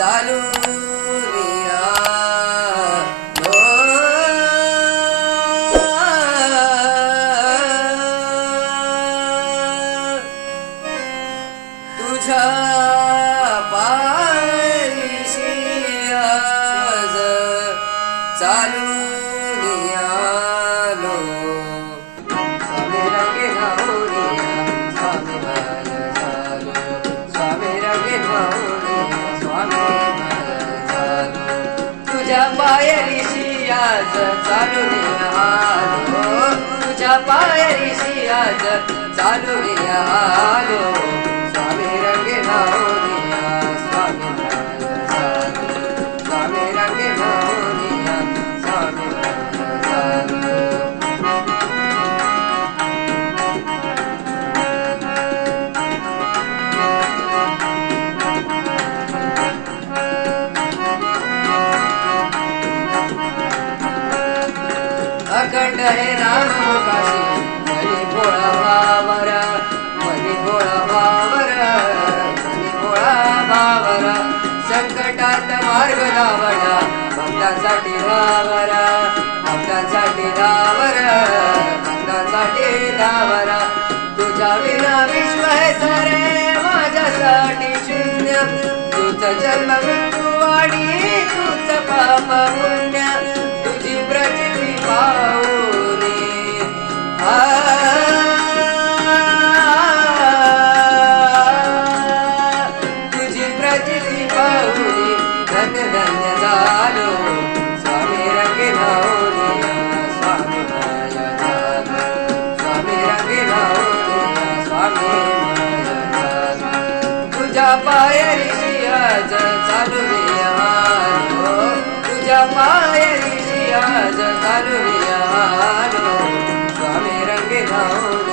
चालू तुझ्या पायशी आज चालू पायरीशी आज चालून आलो हो, तुझ्या पायरीशी आज चालून आलो अखंड हे नाम मुखाशी मनी भोळा भावर मनी भोळा भावर मनी भोळा भावर संकटात मार्ग धावडा भक्तासाठी धावर भक्तासाठी दावर भक्तासाठी धावर तुझ्या विना विश्व हे सारे माझ्यासाठी शून्य तुझ जन्म मृत्यू वाडी तुझ पाप तुझ्या पायरी आज चालू विहार तुझ्या पायरी आज चालू विहार स्वामी रंगे धावून